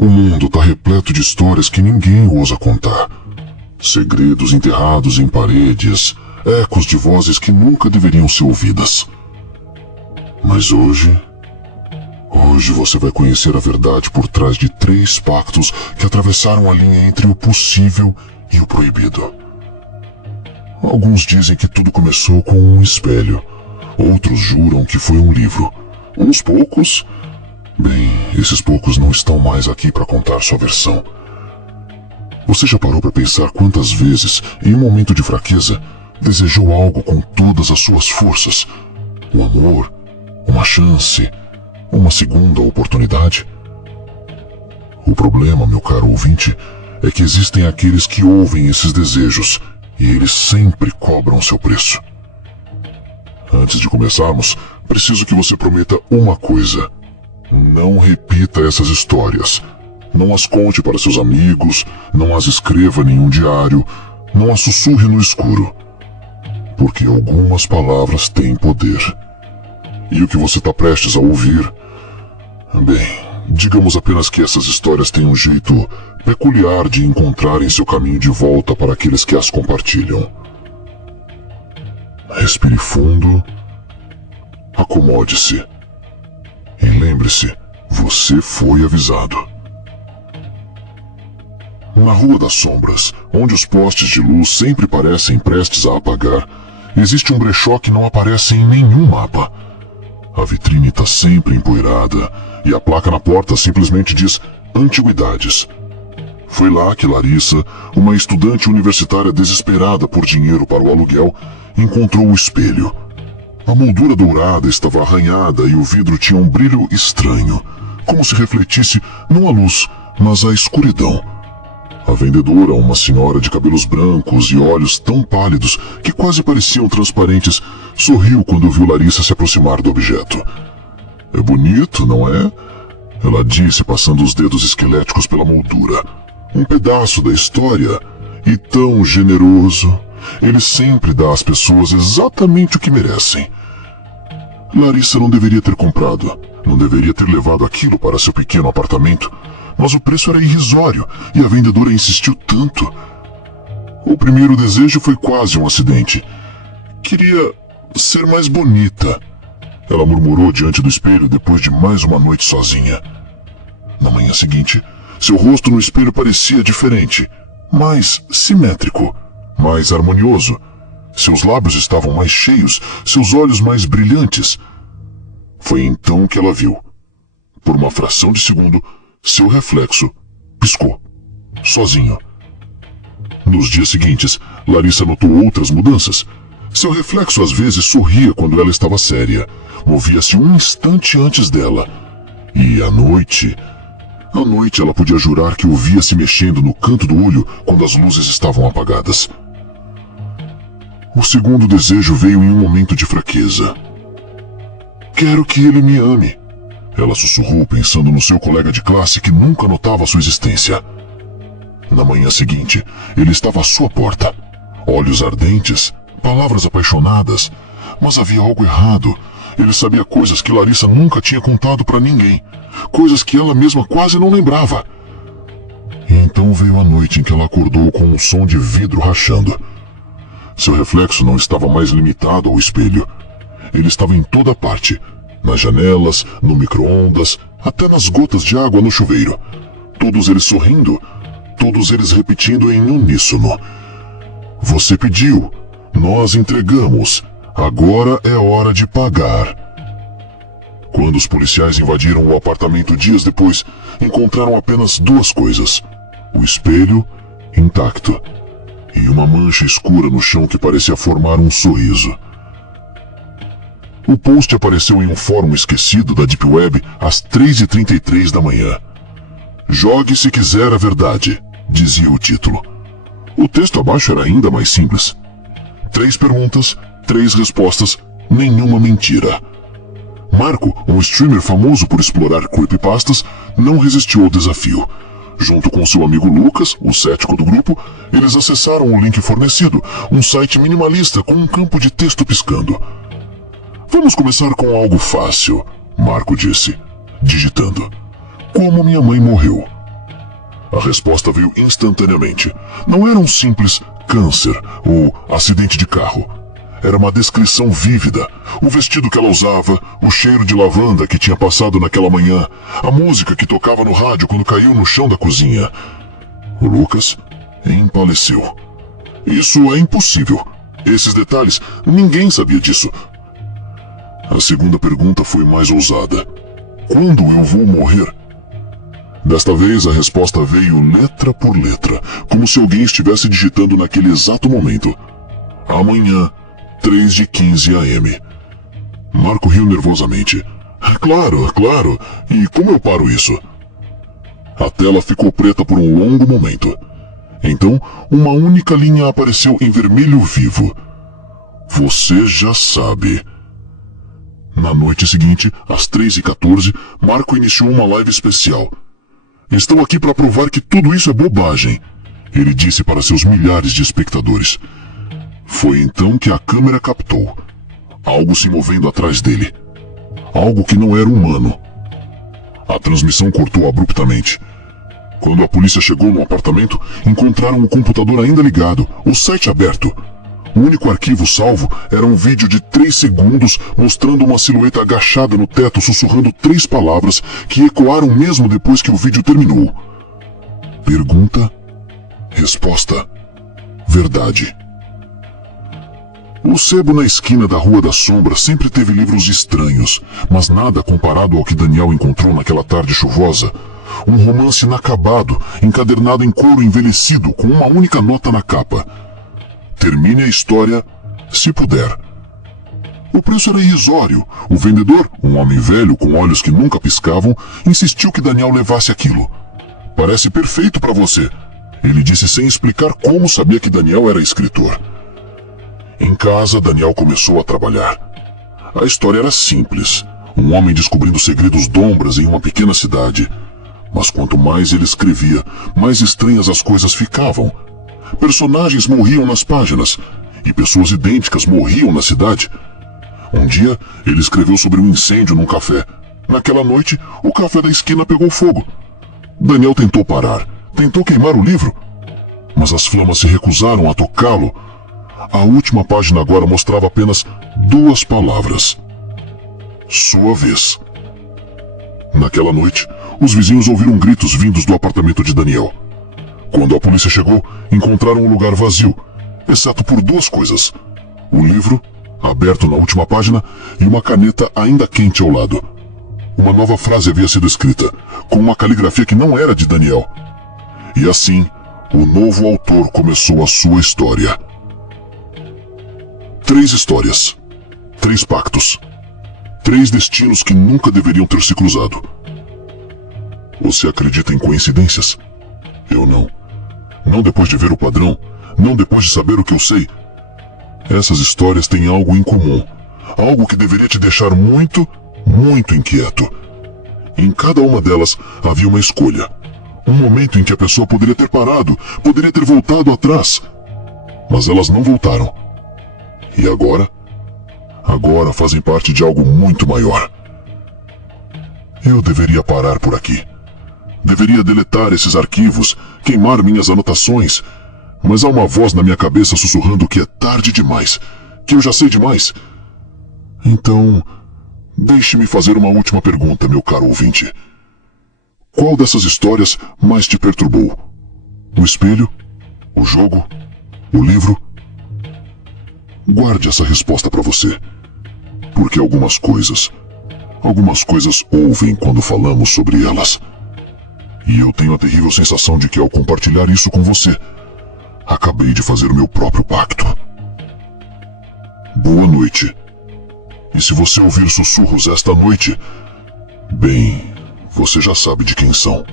O mundo está repleto de histórias que ninguém ousa contar. Segredos enterrados em paredes, ecos de vozes que nunca deveriam ser ouvidas. Mas hoje você vai conhecer a verdade por trás de 3 pactos que atravessaram a linha entre o possível e o proibido. Alguns dizem que tudo começou com um espelho. Outros juram que foi um livro. Uns poucos... Bem, esses poucos não estão mais aqui para contar sua versão. Você já parou para pensar quantas vezes, em um momento de fraqueza, desejou algo com todas as suas forças? Um amor, uma chance, uma segunda oportunidade? O problema, meu caro ouvinte, é que existem aqueles que ouvem esses desejos e eles sempre cobram seu preço. Antes de começarmos, preciso que você prometa uma coisa. Não repita essas histórias. Não as conte para seus amigos, não as escreva em nenhum diário, não as sussurre no escuro. Porque algumas palavras têm poder. E o que você está prestes a ouvir? Bem, digamos apenas que essas histórias têm um jeito peculiar de encontrarem seu caminho de volta para aqueles que as compartilham. Respire fundo. Acomode-se. E lembre-se, você foi avisado. Na Rua das Sombras, onde os postes de luz sempre parecem prestes a apagar, existe um brechó que não aparece em nenhum mapa. A vitrine está sempre empoeirada e a placa na porta simplesmente diz Antiguidades. Foi lá que Larissa, uma estudante universitária desesperada por dinheiro para o aluguel, encontrou o espelho. A moldura dourada estava arranhada e o vidro tinha um brilho estranho, como se refletisse não a luz, mas a escuridão. A vendedora, uma senhora de cabelos brancos e olhos tão pálidos que quase pareciam transparentes, sorriu quando viu Larissa se aproximar do objeto. É bonito, não é? Ela disse, passando os dedos esqueléticos pela moldura. Um pedaço da história, e tão generoso. Ele sempre dá às pessoas exatamente o que merecem. Larissa não deveria ter comprado, não deveria ter levado aquilo para seu pequeno apartamento, mas o preço era irrisório e a vendedora insistiu tanto. O primeiro desejo foi quase um acidente. Queria ser mais bonita, ela murmurou diante do espelho depois de mais uma noite sozinha. Na manhã seguinte, seu rosto no espelho parecia diferente, mais simétrico, mais harmonioso. Seus lábios estavam mais cheios, seus olhos mais brilhantes. Foi então que ela viu. Por uma fração de segundo, seu reflexo piscou, sozinho. Nos dias seguintes, Larissa notou outras mudanças. Seu reflexo às vezes sorria quando ela estava séria. Movia-se um instante antes dela. E à noite ela podia jurar que o via se mexendo no canto do olho quando as luzes estavam apagadas. O segundo desejo veio em um momento de fraqueza. Quero que ele me ame. Ela sussurrou pensando no seu colega de classe que nunca notava sua existência. Na manhã seguinte, ele estava à sua porta. Olhos ardentes, palavras apaixonadas. Mas havia algo errado. Ele sabia coisas que Larissa nunca tinha contado para ninguém. Coisas que ela mesma quase não lembrava. E então veio a noite em que ela acordou com um som de vidro rachando. Seu reflexo não estava mais limitado ao espelho. Ele estava em toda parte. Nas janelas, no micro-ondas, até nas gotas de água no chuveiro. Todos eles sorrindo, todos eles repetindo em uníssono. Você pediu, nós entregamos, agora é hora de pagar. Quando os policiais invadiram o apartamento dias depois, encontraram apenas 2 coisas: o espelho intacto e uma mancha escura no chão que parecia formar um sorriso. O post apareceu em um fórum esquecido da Deep Web às 3h33 da manhã. Jogue se quiser a verdade, dizia o título. O texto abaixo era ainda mais simples. 3 perguntas, 3 respostas, nenhuma mentira. Marco, um streamer famoso por explorar creepypastas, não resistiu ao desafio. Junto com seu amigo Lucas, o cético do grupo, eles acessaram o link fornecido, um site minimalista com um campo de texto piscando. Vamos começar com algo fácil, Marco disse, digitando. Como minha mãe morreu. A resposta veio instantaneamente. Não era um simples câncer ou acidente de carro. Era uma descrição vívida. O vestido que ela usava, o cheiro de lavanda que tinha passado naquela manhã, a música que tocava no rádio quando caiu no chão da cozinha. O Lucas empaleceu. Isso é impossível. Esses detalhes, ninguém sabia disso. A segunda pergunta foi mais ousada. Quando eu vou morrer? Desta vez a resposta veio letra por letra, como se alguém estivesse digitando naquele exato momento. Amanhã, 3h15 AM. Marco riu nervosamente. Claro, claro. E como eu paro isso? A tela ficou preta por um longo momento. Então, uma única linha apareceu em vermelho vivo. Você já sabe. Na noite seguinte, às 3h14, Marco iniciou uma live especial. Estou aqui para provar que tudo isso é bobagem, ele disse para seus milhares de espectadores. Foi então que a câmera captou algo se movendo atrás dele. Algo que não era humano. A transmissão cortou abruptamente. Quando a polícia chegou no apartamento, encontraram o computador ainda ligado, o site aberto. O único arquivo salvo era um vídeo de 3 segundos mostrando uma silhueta agachada no teto sussurrando 3 palavras que ecoaram mesmo depois que o vídeo terminou. Pergunta, resposta, verdade. O sebo na esquina da Rua da Sombra sempre teve livros estranhos, mas nada comparado ao que Daniel encontrou naquela tarde chuvosa. Um romance inacabado, encadernado em couro envelhecido, com uma única nota na capa. Termine a história, se puder. O preço era irrisório. O vendedor, um homem velho com olhos que nunca piscavam, insistiu que Daniel levasse aquilo. Parece perfeito para você, ele disse sem explicar como sabia que Daniel era escritor. Em casa, Daniel começou a trabalhar. A história era simples. Um homem descobrindo segredos dombras em uma pequena cidade. Mas quanto mais ele escrevia, mais estranhas as coisas ficavam. Personagens morriam nas páginas, e pessoas idênticas morriam na cidade. Um dia, ele escreveu sobre um incêndio num café. Naquela noite, o café da esquina pegou fogo. Daniel tentou parar, tentou queimar o livro, mas as flamas se recusaram a tocá-lo. A última página agora mostrava apenas 2 palavras. Sua vez. Naquela noite, os vizinhos ouviram gritos vindos do apartamento de Daniel. Quando a polícia chegou, encontraram o lugar vazio, exceto por 2 coisas. O livro, aberto na última página, e uma caneta ainda quente ao lado. Uma nova frase havia sido escrita, com uma caligrafia que não era de Daniel. E assim, o novo autor começou a sua história. 3 histórias, 3 pactos, 3 destinos que nunca deveriam ter se cruzado. Você acredita em coincidências? Eu não. Não depois de ver o padrão, não depois de saber o que eu sei. Essas histórias têm algo em comum, algo que deveria te deixar muito, muito inquieto. Em cada uma delas havia uma escolha, um momento em que a pessoa poderia ter parado, poderia ter voltado atrás. Mas elas não voltaram. E agora? Agora fazem parte de algo muito maior. Eu deveria parar por aqui. Deveria deletar esses arquivos, queimar minhas anotações, mas há uma voz na minha cabeça sussurrando que é tarde demais, que eu já sei demais. Então, deixe-me fazer uma última pergunta, meu caro ouvinte. Qual dessas histórias mais te perturbou? O espelho? O jogo? O livro? Guarde essa resposta para você, porque algumas coisas ouvem quando falamos sobre elas. E eu tenho a terrível sensação de que ao compartilhar isso com você, acabei de fazer o meu próprio pacto. Boa noite. E se você ouvir sussurros esta noite, bem, você já sabe de quem são.